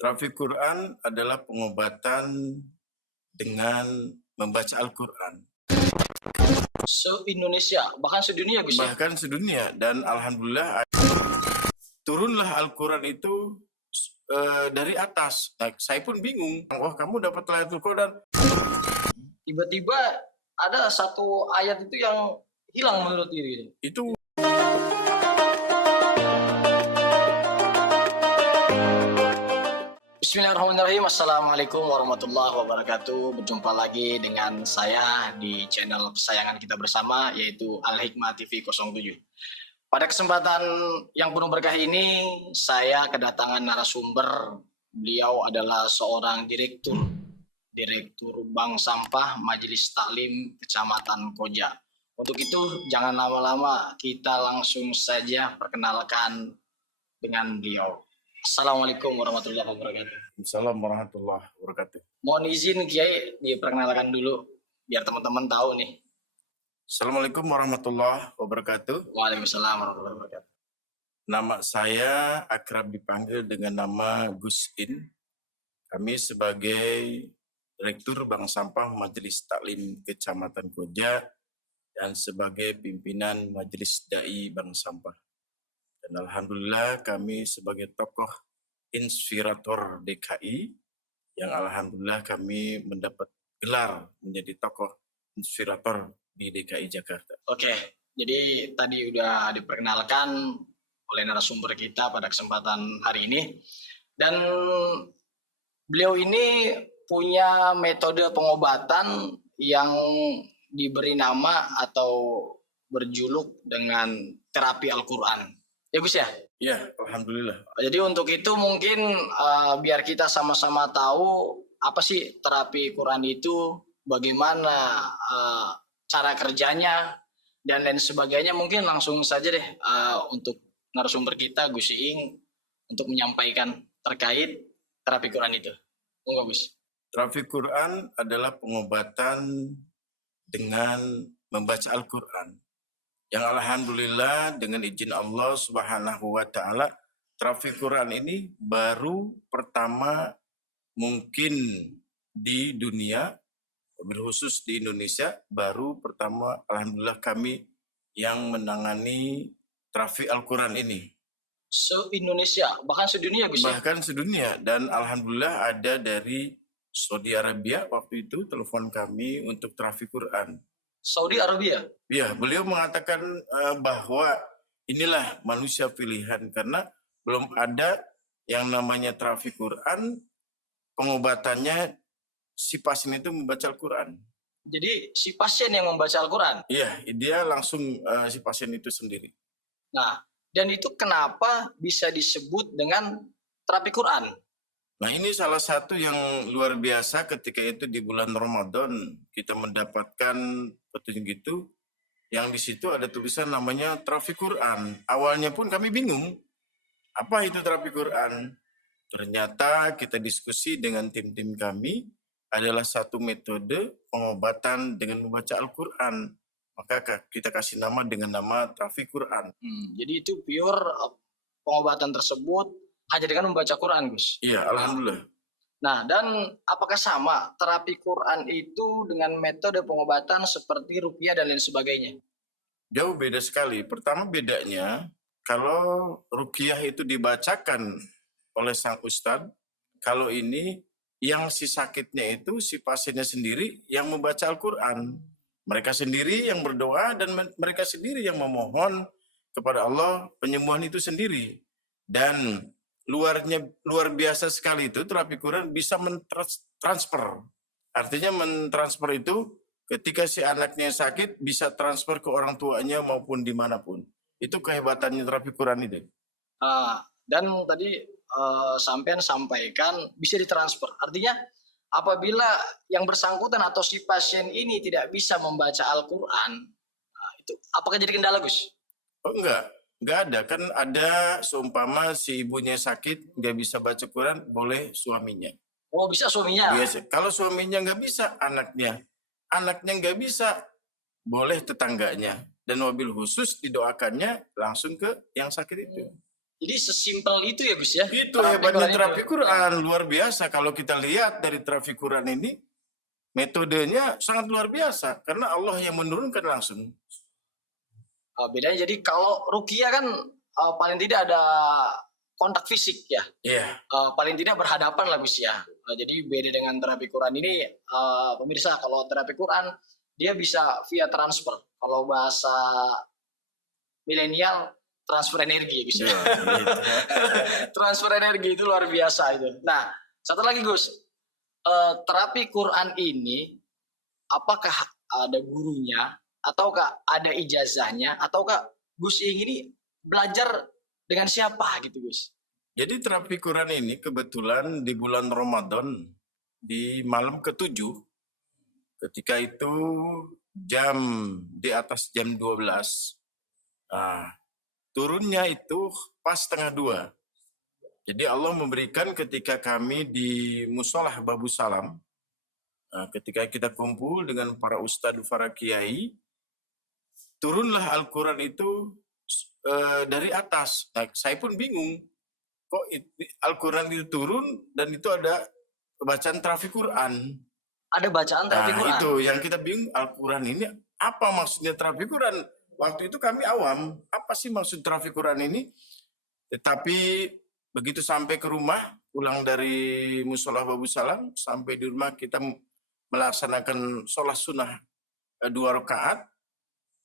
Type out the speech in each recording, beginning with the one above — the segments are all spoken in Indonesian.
Terapi Quran adalah pengobatan dengan membaca Al-Quran. Se-Indonesia, bahkan sedunia Gus ya? Bahkan sedunia, dan Alhamdulillah turunlah Al-Quran itu dari atas. Nah, saya pun bingung, wah kamu dapat Lailatul Qadar. Tiba-tiba ada satu ayat itu yang hilang menurut diri. Itu Bismillahirrahmanirrahim. Assalamualaikum warahmatullahi wabarakatuh. Berjumpa lagi dengan saya di channel kesayangan kita bersama, yaitu Al-Hikmah TV 07. Pada kesempatan yang penuh berkah ini, saya kedatangan narasumber. Beliau adalah seorang Direktur Bank Sampah Majelis Taklim Kecamatan Koja. Untuk itu, jangan lama-lama, kita langsung saja perkenalkan dengan beliau. Assalamualaikum warahmatullahi wabarakatuh. Assalamualaikum warahmatullahi wabarakatuh. Mohon izin Kiai diperkenalkan dulu biar teman-teman tahu nih. Assalamualaikum warahmatullahi wabarakatuh. Waalaikumsalam warahmatullahi wabarakatuh. Nama saya akrab dipanggil dengan nama Gus In. Kami sebagai Direktur Bank Sampah Majelis Taklim Kecamatan Koja dan sebagai pimpinan Majelis Dai Bank Sampah. Dan alhamdulillah kami sebagai tokoh inspirator DKI yang alhamdulillah kami mendapat gelar menjadi tokoh inspirator di DKI Jakarta. Oke, jadi tadi udah diperkenalkan oleh narasumber kita pada kesempatan hari ini. Dan beliau ini punya metode pengobatan yang diberi nama atau berjuluk dengan terapi Al-Quran. Ya Gus ya? Ya, alhamdulillah. Jadi untuk itu mungkin biar kita sama-sama tahu apa sih terapi Quran itu, bagaimana cara kerjanya, dan lain sebagainya. Mungkin langsung saja deh untuk narasumber kita Gus Iing untuk menyampaikan terkait terapi Quran itu. Monggo Gus. Terapi Quran adalah pengobatan dengan membaca Al-Quran. Yang alhamdulillah dengan izin Allah Subhanahu wa taala, terapi Quran ini baru pertama mungkin di dunia, berkhusus di Indonesia, baru pertama alhamdulillah kami yang menangani terapi Al-Quran ini. Se-Indonesia, bahkan sedunia Gus ya? Bahkan sedunia, dan alhamdulillah ada dari Saudi Arabia waktu itu telepon kami untuk terapi Quran. Saudi Arabia? Ya, beliau mengatakan bahwa inilah manusia pilihan karena belum ada yang namanya terapi Quran, pengobatannya si pasien itu membaca Al-Quran. Jadi si pasien yang membaca Al-Quran? Iya, dia langsung si pasien itu sendiri. Nah, dan itu kenapa bisa disebut dengan terapi Quran? Nah, ini salah satu yang luar biasa ketika itu di bulan Ramadan kita mendapatkan petunjuk itu, yang di situ ada tulisan namanya terapi Quran. Awalnya pun kami bingung, apa itu terapi Quran? Ternyata kita diskusi dengan tim-tim kami adalah satu metode pengobatan dengan membaca Al-Quran. Maka kita kasih nama dengan nama terapi Quran. Jadi itu pure pengobatan tersebut hanya dengan membaca Quran, Gus? Iya, alhamdulillah. Nah, dan apakah sama terapi Quran itu dengan metode pengobatan seperti ruqyah dan lain sebagainya? Jauh beda sekali. Pertama bedanya, kalau ruqyah itu dibacakan oleh sang ustadz, kalau ini yang si sakitnya itu si pasiennya sendiri yang membaca Al-Quran. Mereka sendiri yang berdoa dan mereka sendiri yang memohon kepada Allah penyembuhan itu sendiri. Dan luar biasa sekali itu terapi Quran bisa mentransfer. Artinya mentransfer itu ketika si anaknya sakit bisa transfer ke orang tuanya maupun dimanapun. Itu kehebatannya terapi Quran itu. Dan tadi sampean sampaikan bisa ditransfer. Artinya apabila yang bersangkutan atau si pasien ini tidak bisa membaca Al-Quran, itu apakah jadi kendala Gus? Oh enggak ada. Kan ada seumpama si ibunya sakit nggak bisa baca Quran, boleh suaminya. Oh, bisa suaminya? Biasa. Kalau suaminya nggak bisa, anaknya nggak bisa, boleh tetangganya. Dan mobil khusus didoakannya langsung ke yang sakit itu. Jadi sesimpel itu ya Gus ya? Itu Terapi hebatnya Quran terapi itu. Quran, luar biasa. Kalau kita lihat dari terapi Quran ini, metodenya sangat luar biasa. Karena Allah yang menurunkan langsung. Bedanya jadi kalau ruqyah kan paling tidak ada kontak fisik ya. Iya. Paling tidak berhadapan lah Gus ya. Jadi beda dengan terapi Quran ini, pemirsa, kalau terapi Quran dia bisa via transfer. Kalau bahasa milenial, transfer energi ya Gus ya. Iya, gitu. Transfer energi itu luar biasa itu. Nah, satu lagi Gus, terapi Quran ini apakah ada gurunya, ataukah ada ijazahnya, ataukah Gus Iing ini belajar dengan siapa gitu Gus? Jadi terapi Quran ini kebetulan di bulan Ramadan, di malam ke-7, ketika itu jam di atas jam 12, nah, turunnya itu pas setengah 2. Jadi Allah memberikan ketika kami di Musolah Babu Salam, ketika kita kumpul dengan para ustadz, para kiai, turunlah Al-Quran itu dari atas. Nah, saya pun bingung, kok Al-Quran itu turun dan itu ada bacaan terapi Quran. Ada bacaan terapi Quran? Itu yang kita bingung, Al-Quran ini apa maksudnya terapi Quran? Waktu itu kami awam, apa sih maksud terapi Quran ini? Tetapi begitu sampai ke rumah, pulang dari Musola Babu Salam, sampai di rumah kita melaksanakan sholat sunnah 2 rakaat.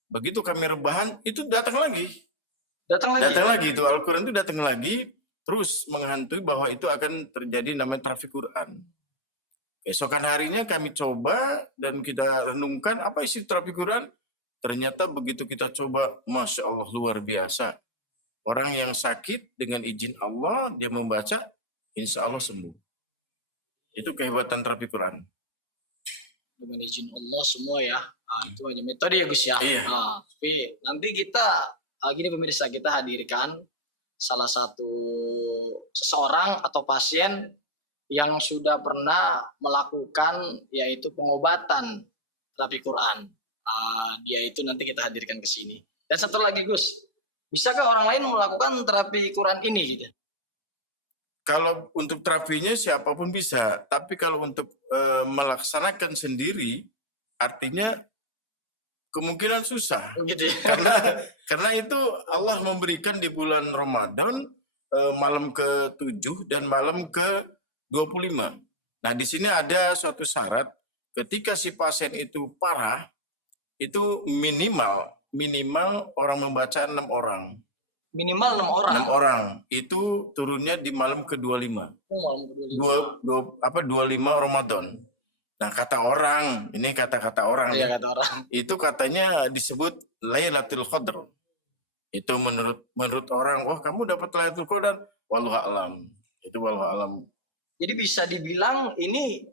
Begitu kami rebahan, itu datang lagi. Datang lagi itu Al-Quran itu datang lagi, terus menghantui bahwa itu akan terjadi namanya terapi Quran. Keesokan harinya kami coba dan kita renungkan apa isi terapi Quran. Ternyata begitu kita coba, Masya Allah luar biasa. Orang yang sakit dengan izin Allah, dia membaca, insya Allah sembuh. Itu kehebatan terapi Quran. Dengan izin Allah semua ya. Itu hanya metode ya Gus ya. Iya. Tapi nanti kita, gini pemirsa, kita hadirkan salah satu seseorang atau pasien yang sudah pernah melakukan yaitu pengobatan terapi Quran. Dia itu nanti kita hadirkan ke sini. Dan satu lagi Gus, bisakah orang lain melakukan terapi Quran ini gitu? Kalau untuk terapinya siapapun bisa, tapi kalau untuk melaksanakan sendiri, artinya kemungkinan susah. Gitu ya. Karena itu Allah memberikan di bulan Ramadan malam ke-7 dan malam ke-25. Nah, di sini ada suatu syarat, ketika si pasien itu parah, itu minimal orang membaca 6 orang. Minimal 6 orang. 6 orang. Itu turunnya di malam ke-25. Malam ke-25. 25 Ramadan. Nah, kata orang, ini kata-kata orang. Iya, kata orang. Itu katanya disebut Lailatul Qadar. Itu menurut orang, wah kamu dapat Lailatul Qadar. Wallahu a'lam. Itu wallahu a'lam. Jadi bisa dibilang ini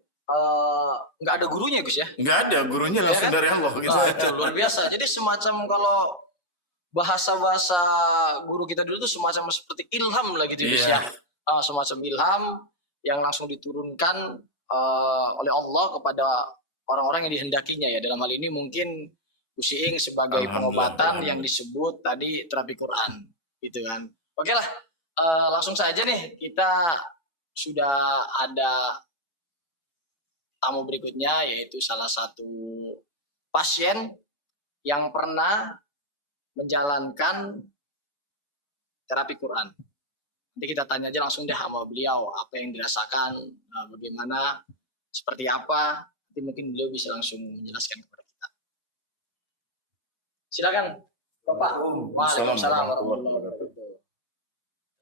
nggak ada gurunya Gus ya? Nggak ada, gurunya langsung kan? dari Allah. Gitu. Itu luar biasa. Jadi semacam kalau bahasa-bahasa guru kita dulu tuh semacam seperti ilham lah gitu Gus ya. Semacam ilham yang langsung diturunkan oleh Allah kepada orang-orang yang dihendakinya ya. Dalam hal ini mungkin Gus Iing sebagai pengobatan yang disebut tadi terapi Quran gitu kan. Oke lah, langsung saja nih kita sudah ada tamu berikutnya, yaitu salah satu pasien yang pernah menjalankan terapi Quran. Nanti kita tanya aja langsung deh sama beliau apa yang dirasakan, bagaimana, seperti apa. Nanti mungkin beliau bisa langsung menjelaskan kepada kita. Silakan Bapak. Waalaikumsalam warahmatullahi wabarakatuh.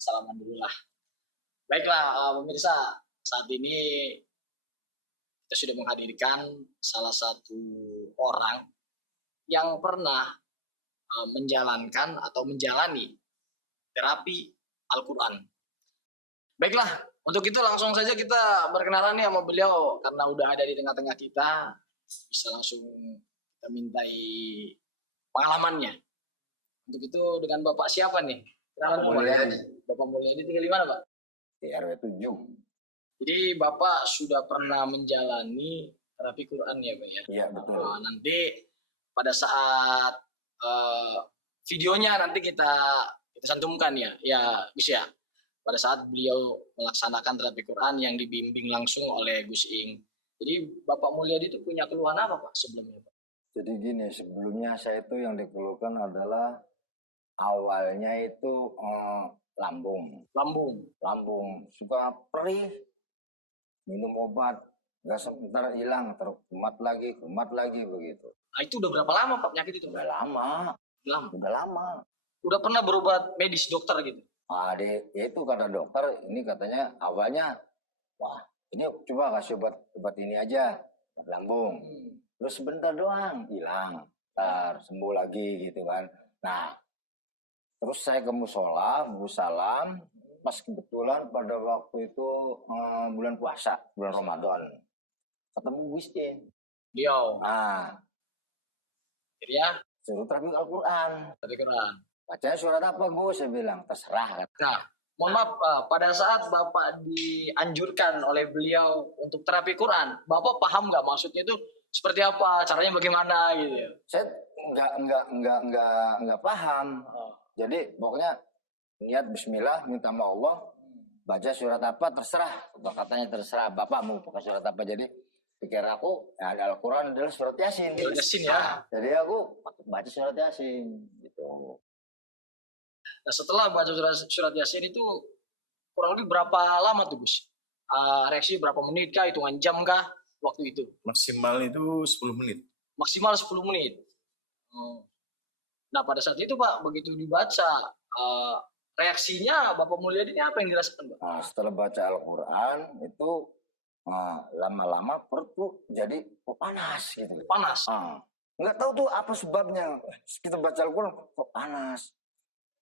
Salaman dulu lah. Baiklah pemirsa, saat ini kita sudah menghadirkan salah satu orang yang pernah menjalankan atau menjalani terapi Al-Quran. Baiklah, untuk itu langsung saja kita berkenalan nih sama beliau, karena udah ada di tengah-tengah kita, bisa langsung kita mintai pengalamannya. Untuk itu dengan Bapak siapa nih? Kenalan Bapak Mulyadi tinggal di mana Pak? Di RW 7. Jadi Bapak sudah pernah menjalani terapi Quran ya Pak ya? Iya betul. Nanti pada saat videonya nanti kita kita cantumkan ya, Gus ya. Pada saat beliau melaksanakan terapi Quran yang dibimbing langsung oleh Gus Ing. Jadi Bapak Mulyadi itu punya keluhan apa Pak sebelumnya Pak? Jadi gini, sebelumnya saya itu yang dikeluhkan adalah awalnya itu lambung, Lambung. suka perih, minum obat, nggak sebentar hilang, kumat lagi begitu. Nah, itu udah berapa lama Pak penyakit itu? Udah lama. Udah pernah berobat medis dokter gitu? Ya itu kata dokter, ini katanya awalnya, wah ini coba kasih obat ini aja, obat lambung. Terus sebentar doang, hilang, ntar sembuh lagi gitu kan. Nah, terus saya ke musola, salam, pas kebetulan pada waktu itu bulan puasa, bulan Ramadan, ketemu Gus Ing. Beliau. Nah, Akhirnya suruh terapi Al-Quran. Bacanya surat apa Gus? Saya bilang, terserah. Nah, mohon maaf pada saat Bapak dianjurkan oleh beliau untuk terapi Quran, Bapak paham nggak maksudnya itu seperti apa, caranya bagaimana gitu? Saya nggak paham. Jadi pokoknya niat Bismillah, minta sama Allah, baca surat apa terserah. Katanya terserah Bapak mau pakai surat apa. Jadi pikir aku Al-Quran adalah surat Yasin. Surat Yasin ya. Jadi aku baca surat Yasin gitu. Nah, setelah baca surat Yasin itu kurang lebih berapa lama tuh Gus? Reaksi berapa menit kah, hitungan jam kah waktu itu? Maksimal itu 10 menit. Maksimal 10 menit. Nah pada saat itu Pak, begitu dibaca, reaksinya Bapak Mulyadi ini apa yang dirasakan Pak? Nah, setelah baca Al-Quran itu lama-lama perut tuh jadi panas gitu. Panas? Nggak tahu tuh apa sebabnya. Kita baca Al-Quran kok panas.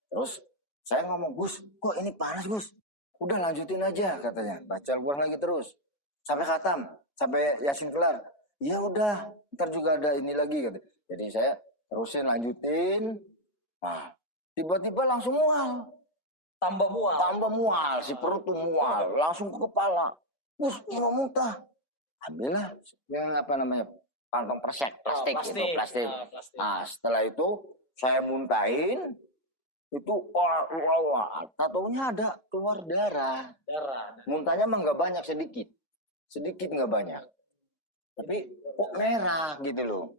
Terus saya ngomong, Gus, kok ini panas Gus? Udah lanjutin aja katanya. Baca Al-Quran lagi terus. Sampai khatam, sampai Yasin kelar. Ya udah, ntar juga ada ini lagi gitu. Jadi saya terusin lanjutin. Nah, tiba-tiba langsung mual. Tambah mual, Si perut tuh mual. Langsung ke kepala. Gus, mau muntah. Ambillah yang apa namanya? Kantong plastik. Nah, setelah itu saya muntahin. Itu tatonya ada keluar darah. Muntahnya mah nggak banyak, sedikit nggak banyak, tapi kok merah gitu loh.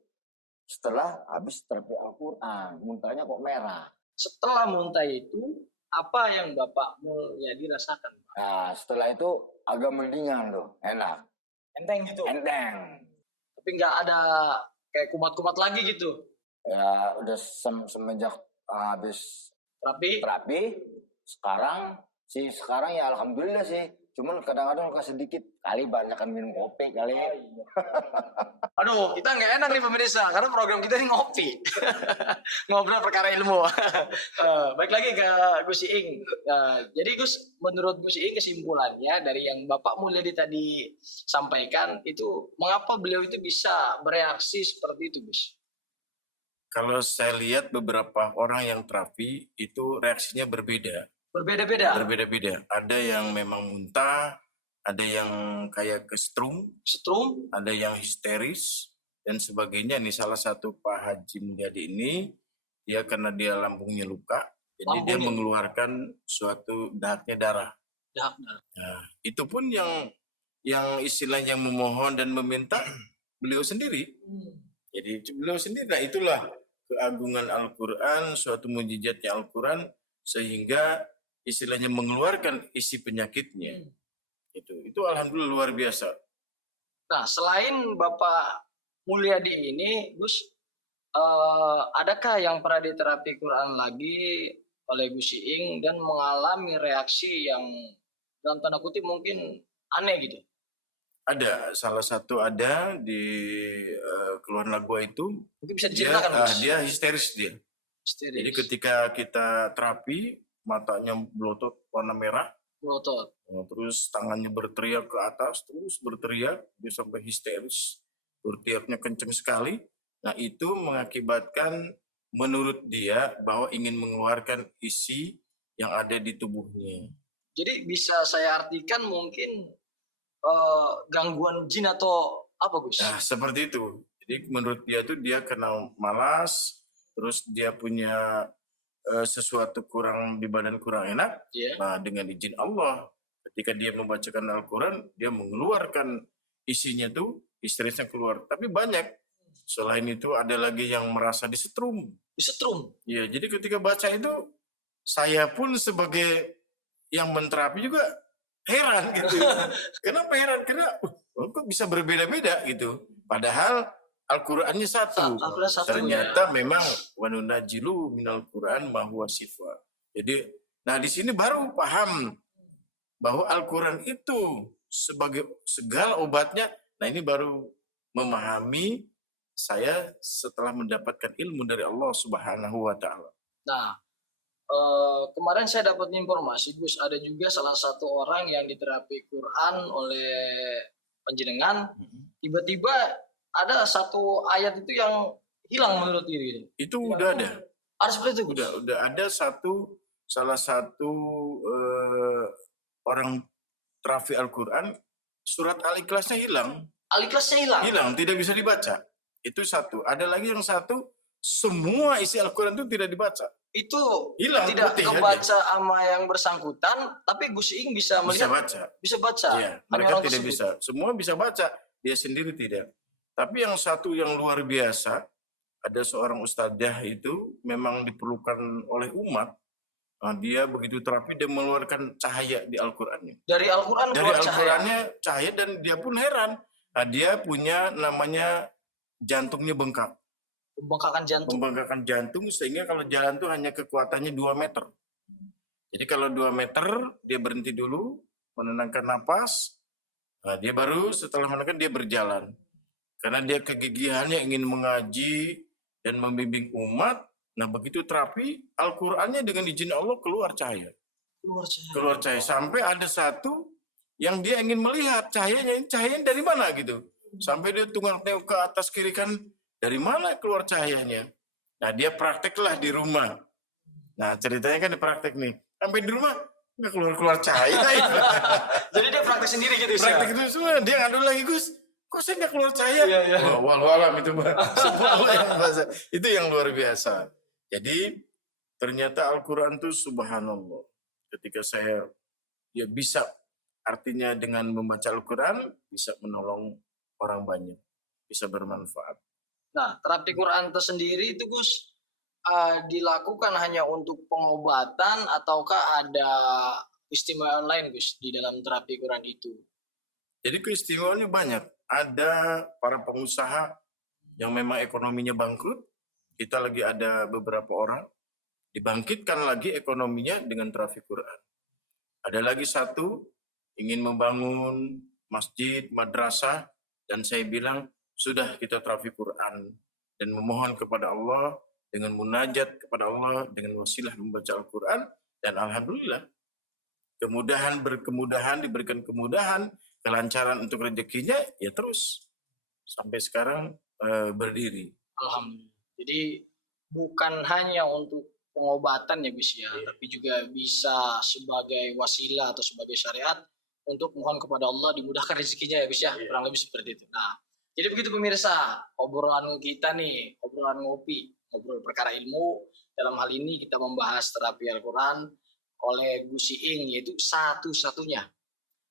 Setelah habis terapi Al-Quran, muntahnya kok merah. Setelah muntah itu apa yang Bapak Mulyadi rasakan? Nah, setelah itu agak mendingan tuh, enak, Enteng gitu? enteng. Tapi nggak ada kayak kumat-kumat lagi gitu? Ya udah semenjak habis terapi sekarang ya alhamdulillah sih. Cuman kadang-kadang luka sedikit, kali banyakan minum kopi kali. Aduh, kita nggak enak nih pemirsa, karena program kita ini ngopi. Ngobrol perkara ilmu. Baik lagi ke Gus Iing. Jadi Gus, menurut Gus Iing kesimpulannya dari yang Bapak Mulyadi tadi sampaikan, itu mengapa beliau itu bisa bereaksi seperti itu Gus? Kalau saya lihat beberapa orang yang terapi itu reaksinya berbeda. Berbeda-beda. Ada yang memang muntah, ada yang kayak setrum, ada yang histeris dan sebagainya. Ini salah satu Pak Haji Mulyadi ini, dia karena dia lambungnya luka, jadi dia mengeluarkan suatu dahaknya darah. Nah, itu pun yang istilahnya memohon dan meminta beliau sendiri. Jadi beliau sendiri. Nah, itulah keagungan Al-Quran, suatu mujizatnya Al-Quran, sehingga istilahnya mengeluarkan isi penyakitnya. Itu alhamdulillah luar biasa. Nah, selain Bapak Mulyadi ini, Gus, adakah yang pernah diterapi Quran lagi oleh Gus Iing dan mengalami reaksi yang dalam tanda kutip mungkin aneh gitu? Ada, salah satu ada di keluarga gua itu. Mungkin bisa diceritakan, Gus? Dia histeris dia. Jadi ketika kita terapi, matanya melotot warna merah. Melotot. Terus tangannya berteriak ke atas, terus berteriak, dia sampai histeris. Berteriaknya kencang sekali. Nah, itu mengakibatkan menurut dia bahwa ingin mengeluarkan isi yang ada di tubuhnya. Jadi bisa saya artikan mungkin gangguan jin atau apa Gus? Nah, seperti itu. Jadi menurut dia tuh dia kena malas, terus dia punya sesuatu kurang di badan kurang enak, Iya. nah dengan izin Allah, ketika dia membacakan Al-Quran, dia mengeluarkan isinya tuh, histerisnya keluar. Tapi banyak, selain itu ada lagi yang merasa disetrum. Disetrum. Ya, jadi ketika baca itu, saya pun sebagai yang menterapi juga heran gitu. Kenapa heran? Karena kok bisa berbeda-beda gitu. Padahal Al-Qur'annya satu. Al-Quran satu, Ternyata memang wanunajilu minal Qur'an ma huwa shifa. Jadi nah di sini baru paham bahwa Al-Qur'an itu sebagai segala obatnya. Nah ini baru memahami saya setelah mendapatkan ilmu dari Allah Subhanahu wa taala. Nah, kemarin saya dapat informasi, Gus, ada juga salah satu orang yang diterapi Quran oleh panjenengan, tiba-tiba ada satu ayat itu yang hilang menurut diri. Itu udah ada. Ada seperti itu, Gus? Udah ada salah satu orang terapi Al-Quran, surat Al-Ikhlasnya hilang. Al-Ikhlasnya hilang. Hilang, tidak bisa dibaca. Itu satu. Ada lagi yang satu, semua isi Al-Quran itu tidak dibaca. Itu Hilang, tidak putih kebaca sama yang bersangkutan, tapi Gus Iing bisa Bisa melihat, baca. bisa baca. Iya, Hanya mereka orang tidak tersebut. bisa. Semua bisa baca, dia sendiri tidak. Tapi yang satu yang luar biasa, ada seorang ustadzah itu memang diperlukan oleh umat. Nah, dia begitu terapi, dia mengeluarkan cahaya di Al-Qurannya. Dari Al-Quran Dari keluar cahaya. Al-Qurannya cahaya dan dia pun heran. Nah, dia punya namanya jantungnya bengkak. Pembengkakan jantung. Pembengkakan jantung sehingga kalau jalan tuh hanya kekuatannya 2 meter. Jadi kalau 2 meter dia berhenti dulu, menenangkan napas, nah dia baru setelah menenangkan dia berjalan. Karena dia kegigihannya ingin mengaji dan membimbing umat, nah begitu terapi, Al-Qur'annya dengan izin Allah keluar cahaya. Keluar cahaya. Keluar cahaya. Sampai ada satu yang dia ingin melihat cahayanya, ini cahayanya dari mana gitu. Sampai dia tengok-tengok ke atas kiri kan, dari mana keluar cahayanya. Nah dia prakteklah di rumah. Nah ceritanya kan di praktek nih. Sampai di rumah nggak keluar-keluar cahaya. Jadi dia praktek sendiri gitu, Praktek itu semua, dia ngadu lagi, Gus. Kok saya nggak keluar cahaya? Iya, iya. Wah, walau itu Mbak. Subhanallah yang bahasa. Itu yang luar biasa. Jadi ternyata Al-Quran itu subhanallah. Ketika saya ya bisa, artinya dengan membaca Al-Quran bisa menolong orang banyak, bisa bermanfaat. Nah, terapi Quran itu sendiri itu, Gus, dilakukan hanya untuk pengobatan ataukah ada keistimewaan lain, Gus, di dalam terapi Quran itu? Jadi keistimewaannya banyak. Ada para pengusaha yang memang ekonominya bangkrut, kita lagi ada beberapa orang, dibangkitkan lagi ekonominya dengan terapi Quran. Ada lagi satu, ingin membangun masjid, madrasah, dan saya bilang, sudah kita terapi Quran dan memohon kepada Allah dengan munajat kepada Allah dengan wasilah membaca Al-Quran, dan alhamdulillah diberikan kemudahan, kelancaran untuk rezekinya ya terus sampai sekarang berdiri. Alhamdulillah. Jadi bukan hanya untuk pengobatan ya, Gus ya, tapi juga bisa sebagai wasilah atau sebagai syariat untuk mohon kepada Allah dimudahkan rezekinya ya, Gus ya. Kurang lebih seperti itu. Nah, jadi begitu pemirsa, obrolan kita nih, obrolan ngopi, ngobrol perkara ilmu. Dalam hal ini kita membahas terapi Al-Quran oleh Gus Iing, yaitu satu-satunya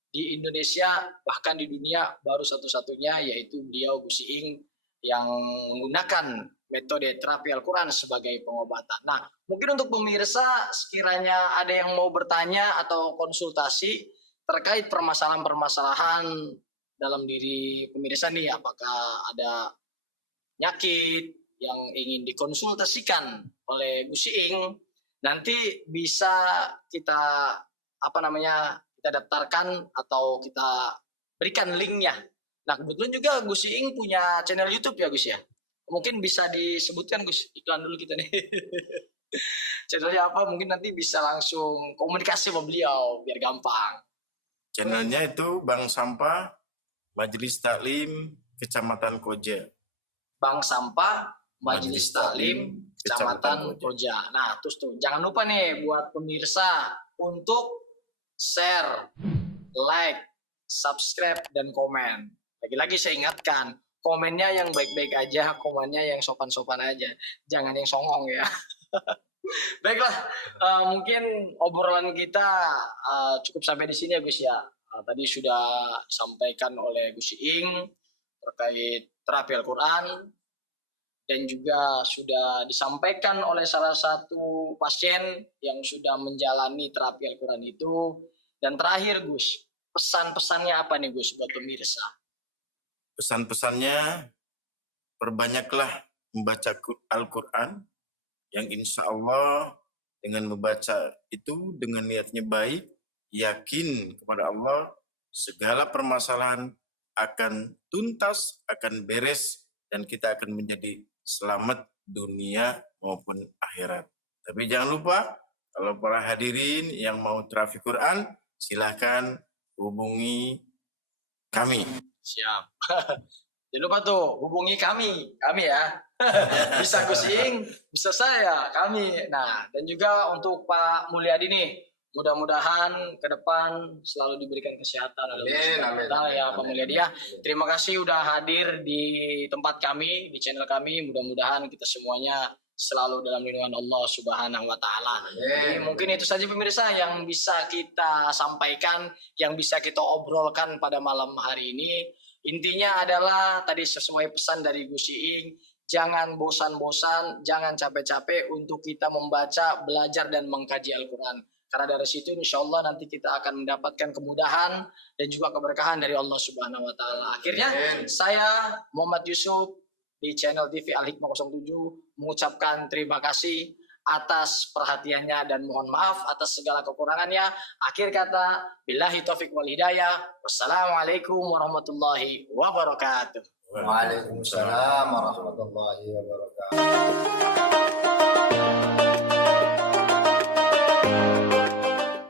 di Indonesia, bahkan di dunia baru satu-satunya, yaitu beliau Gus Iing yang menggunakan metode terapi Al-Quran sebagai pengobatan. Nah, mungkin untuk pemirsa sekiranya ada yang mau bertanya atau konsultasi terkait permasalahan-permasalahan dalam diri pemirsa nih, apakah ada penyakit yang ingin dikonsultasikan oleh Gus Iing, nanti bisa kita kita daftarkan atau kita berikan linknya. Nah, kebetulan juga Gus Iing punya channel YouTube ya, Gus ya. Mungkin bisa disebutkan, Gus, iklan dulu kita nih. Channelnya apa? Mungkin nanti bisa langsung komunikasi sama beliau biar gampang. Channelnya itu Bank Sampah Majelis Taklim Kecamatan Koja. Bank Sampah Majelis Taklim Kecamatan Koja. Nah, terus tuh jangan lupa nih buat pemirsa untuk share, like, subscribe, dan komen. Lagi-lagi saya ingatkan, komennya yang baik-baik aja, komennya yang sopan-sopan aja. Jangan yang songong ya. Baiklah, mungkin obrolan kita cukup sampai di sini ya Gus ya. Tadi sudah disampaikan oleh Gus Iing terkait terapi Al-Quran, dan juga sudah disampaikan oleh salah satu pasien yang sudah menjalani terapi Al-Quran itu. Dan terakhir Gus, pesan-pesannya apa nih Gus buat pemirsa? Pesan-pesannya, perbanyaklah membaca Al-Quran, yang insya Allah dengan membaca itu dengan niatnya baik, yakin kepada Allah, segala permasalahan akan tuntas, akan beres, dan kita akan menjadi selamat dunia maupun akhirat. Tapi jangan lupa, kalau para hadirin yang mau terapi Quran, silahkan hubungi kami. Siap. Jangan lupa tuh hubungi kami ya. Bisa Gus Iing, bisa saya, kami. Nah, dan juga untuk Pak Mulyadi nih, mudah-mudahan ke depan selalu diberikan kesehatan. Amin. Ya Pak Mulyadi ya. Terima kasih udah hadir di tempat kami, di channel kami. Mudah-mudahan kita semuanya selalu dalam lindungan Allah Subhanahu wa taala. Jadi mungkin itu saja pemirsa yang bisa kita sampaikan, yang bisa kita obrolkan pada malam hari ini. Intinya adalah tadi sesuai pesan dari Gus Iing, jangan bosan-bosan, jangan capek-capek untuk kita membaca, belajar dan mengkaji Al-Quran. Karena dari situ insya Allah nanti kita akan mendapatkan kemudahan dan juga keberkahan dari Allah Subhanahu wa taala. Akhirnya saya Muhammad Yusuf di channel TV Al-Hikmah 07 mengucapkan terima kasih atas perhatiannya dan mohon maaf atas segala kekurangannya. Akhir kata, billahi taufiq wal hidayah. Wassalamualaikum warahmatullahi wabarakatuh. Waalaikumsalam warahmatullahi wabarakatuh.